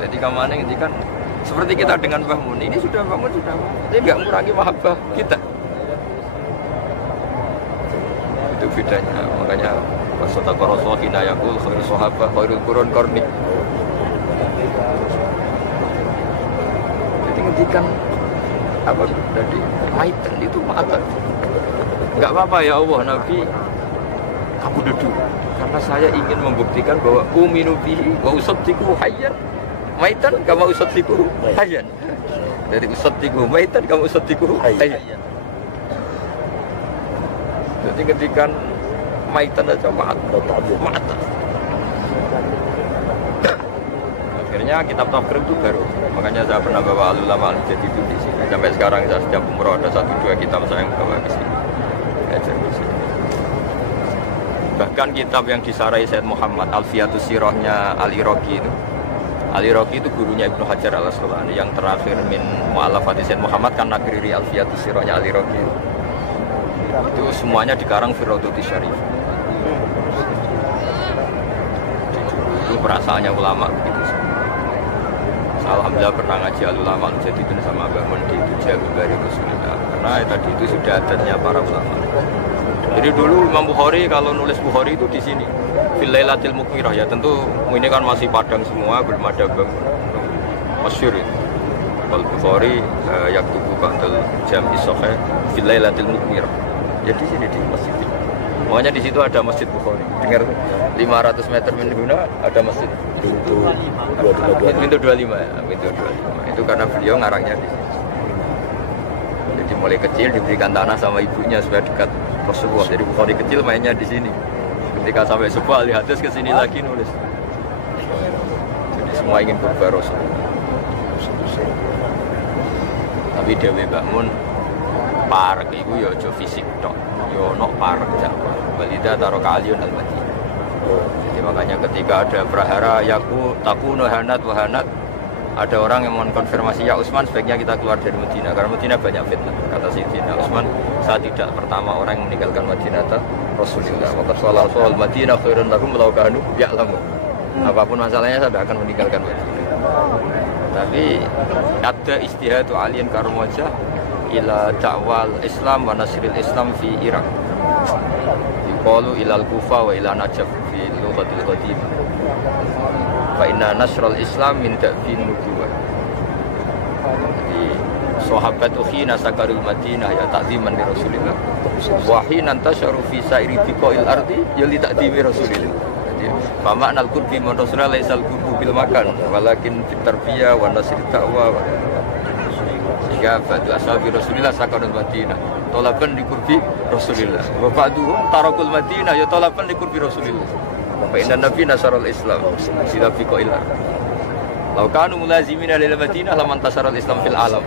Jadi kemana ketika seperti kita dengan Mbah Mun, ini sudah Mbah Mun sudah, ini nggak mengurangi mahabbah kita. Itu bedanya, makanya wasata Rasul hina yaqul khairus sahabah khairul qurun qarni. Jadi ngendikan apa tadi maitan itu mata. Enggak apa-apa ya Allah Nabi kamu duduk karena saya ingin membuktikan bahwa uminu bihi wa usaddiqu hayyan maitan kama usaddiqu hayyan. Dari usaddiqu maitan kama usaddiqu hayyan. Jadi ketika maitan aja mata. Akhirnya kitab Tafsir itu baru. Makanya saya pernah bawa ulama al-jadi itu di sini. Sampai sekarang saya setiap umroh ada 1-2 kitab saya yang bawa ke sini. Ngajar di sini. Bahkan kitab yang disarai Said Muhammad Alfiyatus Sirahnya Al-Iraqi itu. Al-Iraqi itu gurunya Ibnu Hajar Al-Asqalani yang terakhir min mu'allafati Said Muhammad kan nakriri Alfiyatus Sirahnya Al-Iraqi. Itu semuanya dikarang Firdaus Syarif. Itu perasaannya ulama begitu. Alhamdulillah pernah ngaji al-ulama jadi itu sama Mbah Mun di Tujuh Bari Rasulullah. Karena tadi itu sudah adatnya para ulama. Jadi dulu Imam Bukhari kalau nulis Bukhari itu di sini. Fil Lailatul Mukmirah ya tentu ini kan masih padang semua belum ada bangunan. Masyhur itu. Kalau Bukhari yaktubu ba'dal jam'i sahih fil Lailatul Mukmirah. Ya di sini di masjid. Makanya di situ ada Masjid Bukhari. Dengar 500 meter min guna ada masjid. Pintu 25 ya, pintu 25. Itu karena beliau ngarangnya di sini. Jadi mulai kecil diberikan tanah sama ibunya supaya dekat Rasulullah. Jadi Bukhari kecil mainnya di sini. Ketika sampai sebuah ahli hadis ke sini lagi nulis. Jadi semua ingin berubah Rasulullah. Tapi Dewi Mbah Mun parek iku ya aja fisik tok. Ya ono parek Jawa. Balida taro kaliun al-Madinah. Jadi makanya ketika ada prahara yaku takunu hanat wahanat, ada orang yang mengkonfirmasi ya Utsman sebaiknya kita keluar dari Madinah karena Madinah banyak fitnah. Kata Sayyidina Utsman, saya tidak pertama orang yang meninggalkan Madinah Rasulullah. Maka soal Madinah khairun lahum law kanu ya'lamun. Apapun masalahnya saya tidak akan meninggalkan Madinah. Tapi ada istihadu aliyin karmajah ila da'wal Islam wa nasril Islam fi Irak. Yuqalu ilal Kufa wa ila Najaf fi lughatil qadimah. Fa inna nasral Islam min da'fin nubuwah. Jadi sahabat khina sakarul Madinah ya ta'ziman li Rasulillah. Wa hina tasharu fi sa'iri biqa'il ardi ya li ta'zimi Rasulillah. Jadi fa ma'nal qurbi min Rasulillah laisal qurbu bil makan walakin fit tarbiyah wa nasr ta'wa. Sehingga ba'du ashabi Rasulillah sakarul Madinah tolaban li qurbi Rasulillah. Wa ba'du tarakul Madinah ya tolaban li qurbi Rasulillah. Fa inna nabi nasarul Islam sila fi qailar. Law kanu mulazimina lil Madinah laman tasarul Islam fil alam.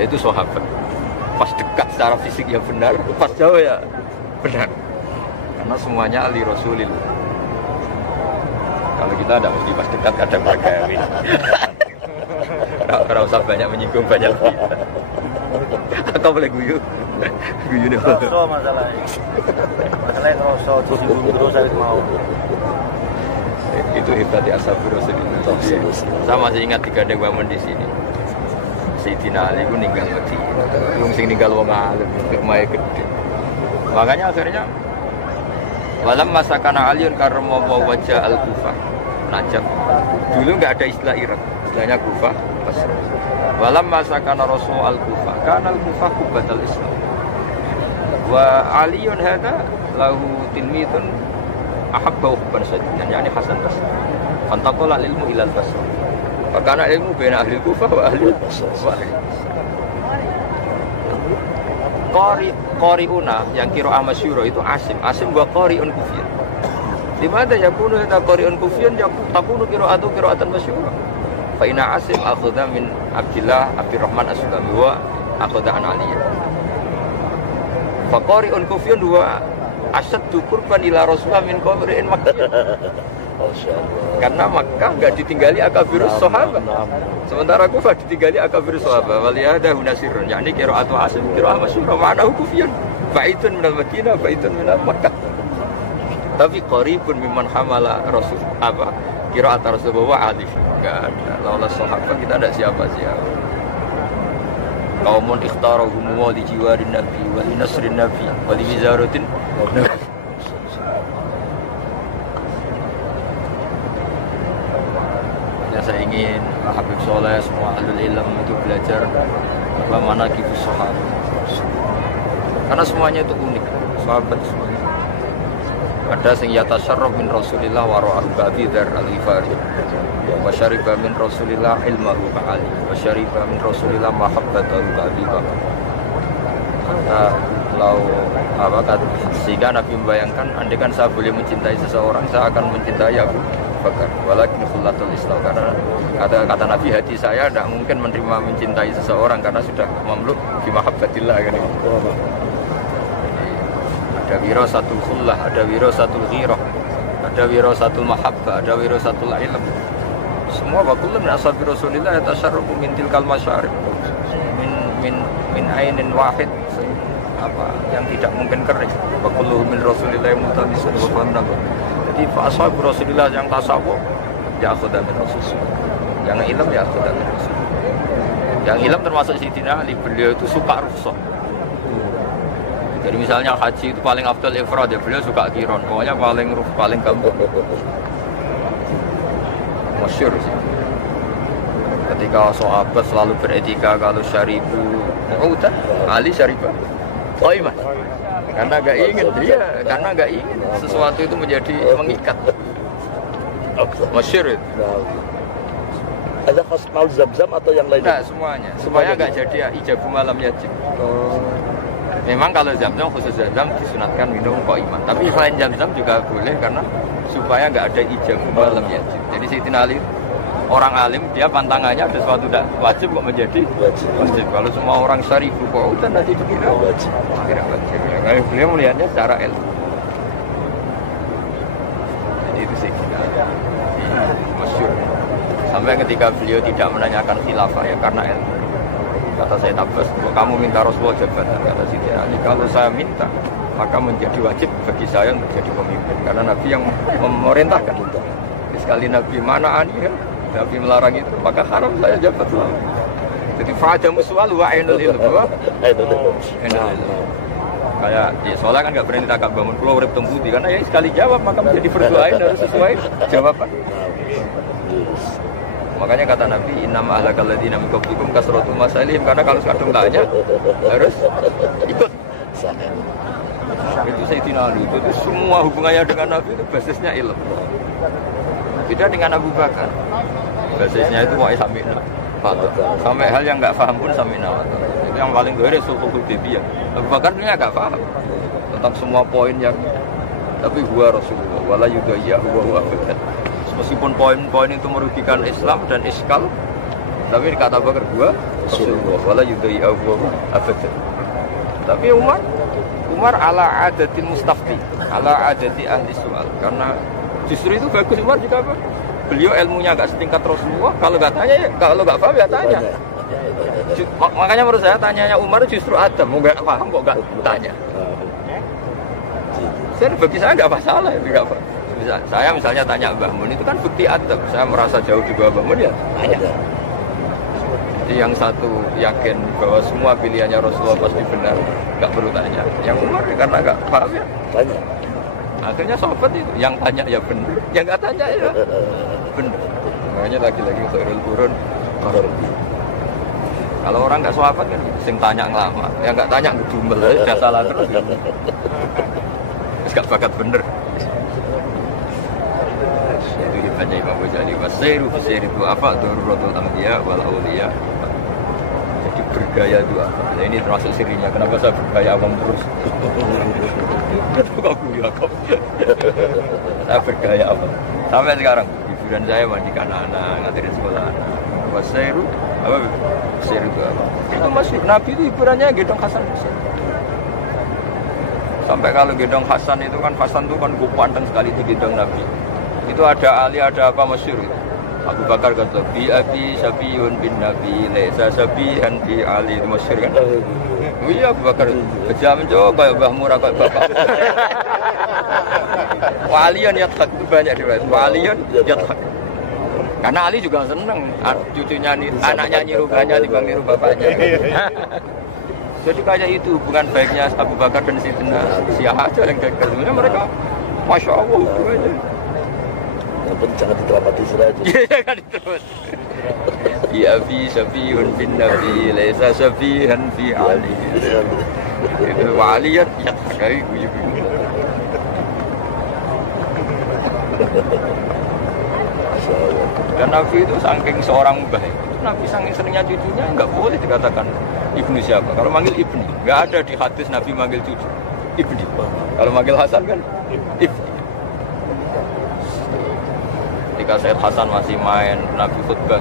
Itu sahabat. Pas dekat secara fisik ya benar, pas jauh ya benar. Karena semuanya ali Rasulillah. Kalau kita ada mesti pas dekat kadang bergawe. Karena usah banyak menyinggung banyak. Kau boleh guyu. Guyu nih. Masalahnya kalau disinggung terus saya mau. Itu hebat ya ashabul Rasulillah. Saya masih ingat tiga ada bangun di sini. Sayyidina Ali itu ninggal Madinah. Wong sing ninggal wong alim, omahe gede. Makanya akhirnya walam masakana Aliun karma wa wajah al-Kufah. Najaf. Dulu enggak ada istilah Irak, istilahnya Kufah. Walam masakana Rasul al-Kufah, kana al-Kufah kubatal Islam. Wa Aliun hada lahu tilmidun ahabba hubban sadidan, yani Hasan Basri. Fantaqala ilmu ila al-Basra. Karena ilmu bina ahli Kufah wa ahli Basra. Qari'una yang qira'ah masyhur itu Asim. Asim wa qari'un Kufiyun. Di mana yakunu hada qari'un Kufiyun takunu qira'atu qira'atan masyhur. Fa inna Asim akhadha min Abdillah Abdurrahman As-Sulami wa akhadha an Aliyah. Fa qari'un kufiyun wa asyaddu qurban ila Rasulullah min qari'in Makkah. Karena Makkah enggak ditinggali akabirus sahabat. Sementara Kufah ditinggali akabirus sahabat. Waliyada hunasirun, yakni qira'atu Asim qira'ah masyhurah ma'nahu kufiyun. Baitun minal Madinah, baitun minal Makkah. Tapi qaribun mimman hamala Rasul apa? Qira'at Rasulullah alif. Enggak ada. Laula sahabat kita ada siapa-siapa. Qaumun ikhtarahum wa li jiwarin nabi wa li nasrin nabi wa li wizaratin nabi. Saya ingin Habib Soleh, semua ahlul ilm itu belajar bagaimana kisah sahabat. Karena semuanya itu unik, sahabat semuanya. Ada sing yatasyarraf min Rasulillah wa ra'ahu Abi-Dzar al-Ghifari. Wa syariba min Rasulillah ilmahu ka'ali. Wa syariba min Rasulillah mahabbatahu ka'Abi Bakar. Sehingga Nabi membayangkan, andai kan saya boleh mencintai seseorang, saya akan mencintai Abu Bakar. Walakin khullatul Islam, karena kata Nabi, hati saya tidak mungkin menerima mencintai seseorang karena sudah mamluk fi mahabbatillah kan. Ada wirasatul khullah, ada wirasatul ghirah, ada wirasatul mahabbah, ada wirasatul ilm. Semua bakulun min ashabi Rasulillah yatasyarrafu min tilkal masyarib min ainin wahid, apa yang tidak mungkin kering. Bakulun min Rasulillah mutabisun wa fahna. Jadi ashabi Rasulillah yang tasawuf ya akhudha min Rasulullah, yang ilm ya akhudha min Rasulullah. Yang ilm termasuk Sayyidina Ali, beliau itu suka rukhsah. Jadi misalnya haji itu paling afdal ifrad, ya beliau suka qiran, pokoknya paling gampang. Masyhur sih. Ketika sahabat selalu beretika kalau syaribu udah Ali syaribah. Oh iya, karena enggak ingin dia, karena enggak ingin sesuatu itu menjadi mengikat. Masyhur itu. Ada khas maul Zam-Zam atau yang lain? Nah, semuanya. Supaya enggak jadi ijabu malam yajib. Memang kalau Zam-Zam, khusus Zam-Zam disunatkan minum qaiman. Tapi selain Zam-Zam juga boleh karena supaya enggak ada ijabu malam yajib. Jadi Sayyidina Ali orang alim, dia pantangannya ada sesuatu tidak wajib kok menjadi wajib. Kalau semua orang syarifu kok udah nanti dikira wajib. Kira wajib. Kalau beliau melihatnya secara ilmu. Jadi itu sih masyhur. Sampai ketika beliau tidak menanyakan khilafah ya karena ilmu. Kata Sayyid Abbas, kamu minta Rasulullah jabatan. Kata Sayyidina Ali, kalau saya minta maka menjadi wajib bagi saya untuk jadi pemimpin karena Nabi yang memerintahkan. Sekali Nabi mana anihah, Nabi melarang itu, maka haram saya jabat lah. Jadi fa'adamu su'al wa ainul ilm. Ainul ilm. Kayak ya, soalnya kan nggak berani takak bangun pulau urip tembuti karena ya sekali jawab maka menjadi berdoain harus sesuai jawaban. Makanya kata Nabi, innama ahlakal ladzina min qablikum kasratul masalihim, karena kalau kadung tanya harus ikut. Itu Sayyidina Ali, itu semua hubungannya dengan Nabi itu basisnya ilmu. Beda dengan Abu Bakar, basisnya itu wa'ai samina, sampai hal yang nggak paham pun samina. Itu yang paling gede sulhul Hudaybiyah. Abu Bakar ini nggak paham tentang semua poin yang, tapi gua Rasulullah, wala yudayya huwa abadan. Meskipun poin-poin itu merugikan Islam dan iskal, tapi kata Abu Bakar gua Rasulullah, wala yudayya huwa abadan. Tapi Umar ala adatin mustafti, ala adati ahli soal, karena justru itu bagus Umar juga apa? Beliau ilmunya agak setingkat Rasulullah. Kalau nggak tanya, kalau nggak paham ya tanya. Makanya menurut saya tanyanya Umar justru adab. Mau nggak paham kok nggak tanya. Saya bagi saya nggak masalah itu nggak apa. Saya misalnya tanya Mbah Mun itu kan bukti adab. Saya merasa jauh di bawah Mbah Mun ya tanya. Jadi yang satu yakin bahwa semua pilihannya Rasulullah pasti benar, nggak perlu tanya. Yang Umar karena nggak paham ya tanya. Akhirnya sahabat itu yang tanya ya benar, yang nggak tanya ya benar. Makanya lagi-lagi khairul qurun. Kalau orang nggak sahabat kan, sing tanya ngelama, yang nggak tanya ngedumel, udah salah terus. Nggak bakat bener. Itu hebatnya Imam Ghazali. Wasairu itu apa? Daruratul anbiya wal auliya. Jadi bergaya dua. Nah, ini termasuk sirinya. Kenapa saya bergaya awam terus? Saya bergaya apa? Sampai sekarang hiburan saya mandikan anak, ngadirin sekolah. Wasairu apa? Sairu itu apa? Itu masih Nabi itu hiburannya gendong Hasan Husain. Sampai kalau gendong Hasan itu kan Hasan itu kan ganteng sekali di gendong Nabi. Itu ada Ali, ada apa masyhur itu. Abu Bakar kata bi abi sabiyun bin Nabi laisa sabihan bi Ali, itu masyhur kan. Oh iya, Abu Bakar kejam jo kayak Mbah Murah kayak bapak. Walian yathak itu banyak riwayat. Walian yathak. Karena Ali juga seneng cucunya anaknya niru bapaknya dibanding niru bapaknya. Jadi kayak itu hubungan baiknya Abu Bakar dan Sayyidina Syiah aja yang gagal. Sebenarnya mereka Masya Allah hubungannya. Yang penting jangan diterapati saja. Iya, jangan terus. Ya fi Syafi'un bin Nabi laisa Syafi'an fi Ali. Itu walian ya kayak gue. Dan Nabi itu saking seorang baik. Nabi saking seringnya cucunya nggak boleh dikatakan ibnu siapa. Kalau manggil ibni, nggak ada di hadis Nabi manggil cucu ibni. Kalau manggil Hasan kan ibni. Ketika Sayyid Hasan masih main, Nabi khutbah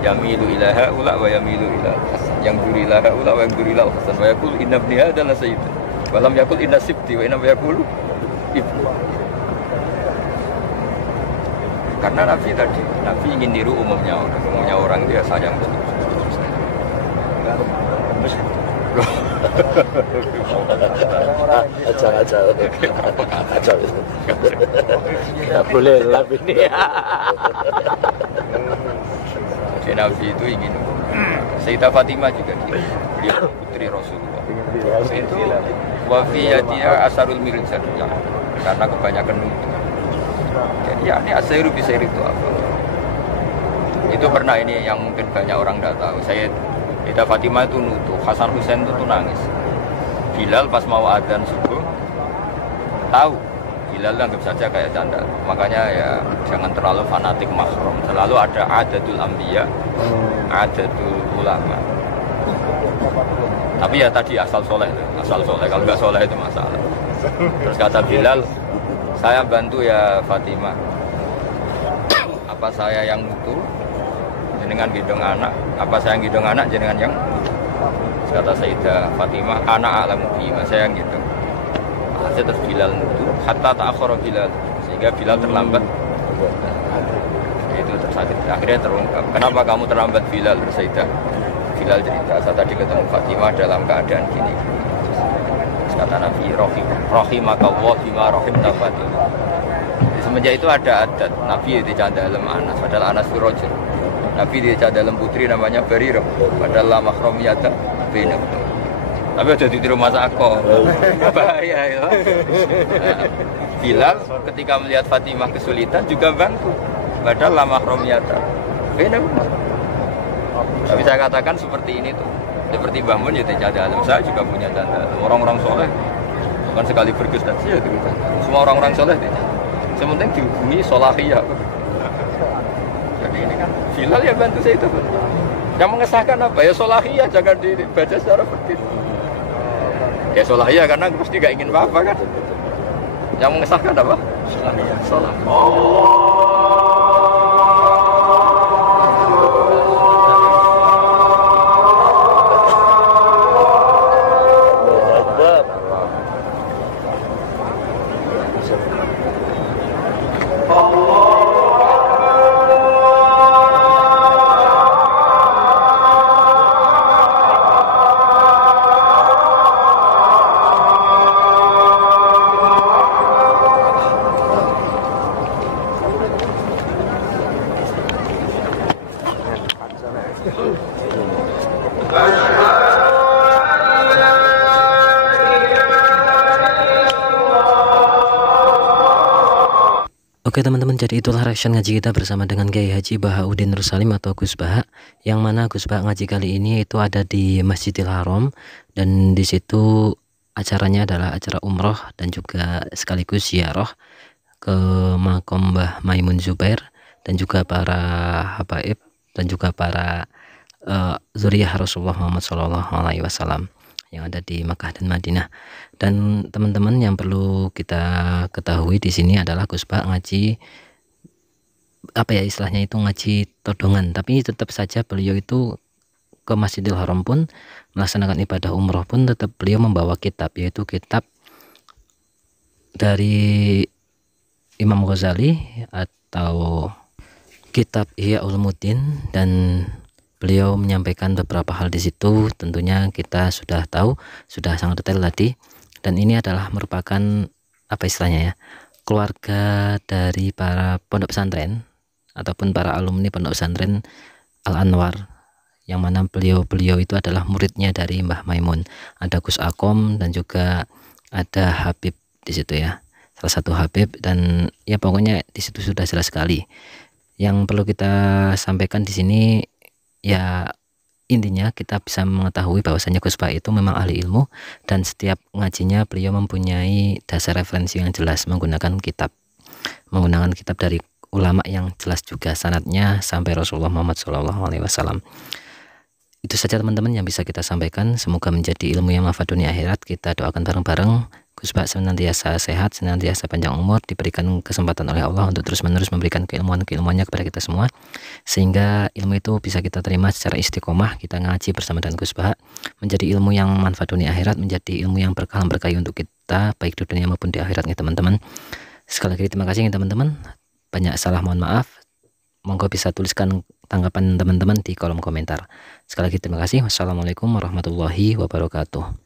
yamilu ilaha ula wa yamilu ilaha Hasan, yang duri ilaha ula wa yang duri ilaha Hasan, wa yakul inna ibni adalah sayyidun wa lam yakul inna sibti wa inna yakul ibni. Karena Nabi tadi, Nabi ingin niru umumnya orang dia sayang betul. Aja. Nggak boleh lap ini. Jadi Nabi itu ingin. Sayyidah Fatimah juga beliau putri Rasulullah. Itu wafiyatiha asarul mirjad, karena kebanyakan nutup. Jadi ya ini asairu bisair itu apa? Itu pernah ini yang mungkin banyak orang tidak tahu. Sayyidah Fatimah itu nutuh, Hasan Husain itu nangis. Bilal pas mau adzan subuh tahu Bilal anggap saja kayak canda. Makanya ya jangan terlalu fanatik mahram. Selalu ada adatul anbiya, adatul ulama. Tapi ya tadi asal soleh. Kalau nggak soleh itu masalah. Terus kata Bilal, saya bantu ya Fatimah. Apa saya yang mutu jenengan gendong anak? Apa saya yang gendong anak jenengan yang? Kata Sayyidah Fatimah, anak alamu bima, saya yang gendong. Saya terus Bilal mutu, hatta ta'akhara Bilal, sehingga Bilal terlambat. Itu tersakit. Akhirnya terungkap. Kenapa kamu terlambat Bilal? Sayyidah Bilal cerita, saya tadi ketemu Fatimah dalam keadaan gini. Kata Nabi, rahimakallah bima rahimta Fatimah. Semenjak itu ada adat Nabi di dalam Anas, padahal Anas itu rajul. Nabi di dalam putri namanya Barirah, padahal la mahramiyata bainahum. Tapi ada di rumah sakko. Bahaya ya. Bilal ketika melihat Fatimah kesulitan juga bantu, padahal la mahramiyata bainahum. Tapi saya katakan seperti ini tuh. Seperti Mbah Mun ya tidak alam, saya juga punya tanda. Orang-orang soleh bukan sekali bergustat sih ya gitu. Semua orang-orang soleh tidak. Sementing dihubungi solahiyah. Jadi ini kan Bilal ya bantu saya itu. Yang mengesahkan apa ya solahiyah, jangan dibaca secara berbeda. Ya solahiyah karena pasti gak ingin apa-apa kan. Yang mengesahkan apa? Solahiyah. Oke teman-teman, jadi itulah reaction ngaji kita bersama dengan Kiai Haji Bahauddin Nursalim atau Gus Baha. Yang mana Gus Baha ngaji kali ini itu ada di Masjidil Haram, dan di situ acaranya adalah acara umroh dan juga sekaligus ziarah ke makam Mbah Maimun Zubair dan juga para habaib dan juga para zuriyah Rasulullah Muhammad SAW yang ada di Makkah dan Madinah. Dan teman-teman yang perlu kita ketahui di sini adalah Gus Baha ngaji apa ya istilahnya itu ngaji todongan, tapi tetap saja beliau itu ke Masjidil Haram pun melaksanakan ibadah umroh pun tetap beliau membawa kitab, yaitu kitab dari Imam Ghazali atau kitab Ihya Ulumuddin, dan beliau menyampaikan beberapa hal di situ. Tentunya kita sudah tahu, sudah sangat detail tadi, dan ini adalah merupakan apa istilahnya ya, keluarga dari para pondok pesantren ataupun para alumni pondok pesantren Al Anwar, yang mana beliau itu adalah muridnya dari Mbah Maimun. Ada Gus Akom dan juga ada Habib di situ ya, salah satu Habib, dan ya pokoknya di situ sudah jelas sekali. Yang perlu kita sampaikan di sini ya, intinya kita bisa mengetahui bahwasanya Gus Bah itu memang ahli ilmu, dan setiap ngajinya beliau mempunyai dasar referensi yang jelas menggunakan kitab dari ulama yang jelas juga sanadnya sampai Rasulullah Muhammad SAW. Itu saja teman-teman yang bisa kita sampaikan. Semoga menjadi ilmu yang manfaat dunia akhirat. Kita doakan bareng-bareng Gus Bah senantiasa sehat, senantiasa panjang umur, diberikan kesempatan oleh Allah untuk terus-menerus memberikan keilmuannya kepada kita semua, sehingga ilmu itu bisa kita terima secara istiqomah. Kita ngaji bersama dengan Gus Bah menjadi ilmu yang manfaat dunia akhirat, menjadi ilmu yang berkah berkahi untuk kita baik di dunia maupun di akhiratnya teman-teman. Sekali lagi terima kasih teman-teman. Banyak salah mohon maaf. Monggo bisa tuliskan tanggapan teman-teman di kolom komentar. Sekali lagi terima kasih. Wassalamualaikum warahmatullahi wabarakatuh.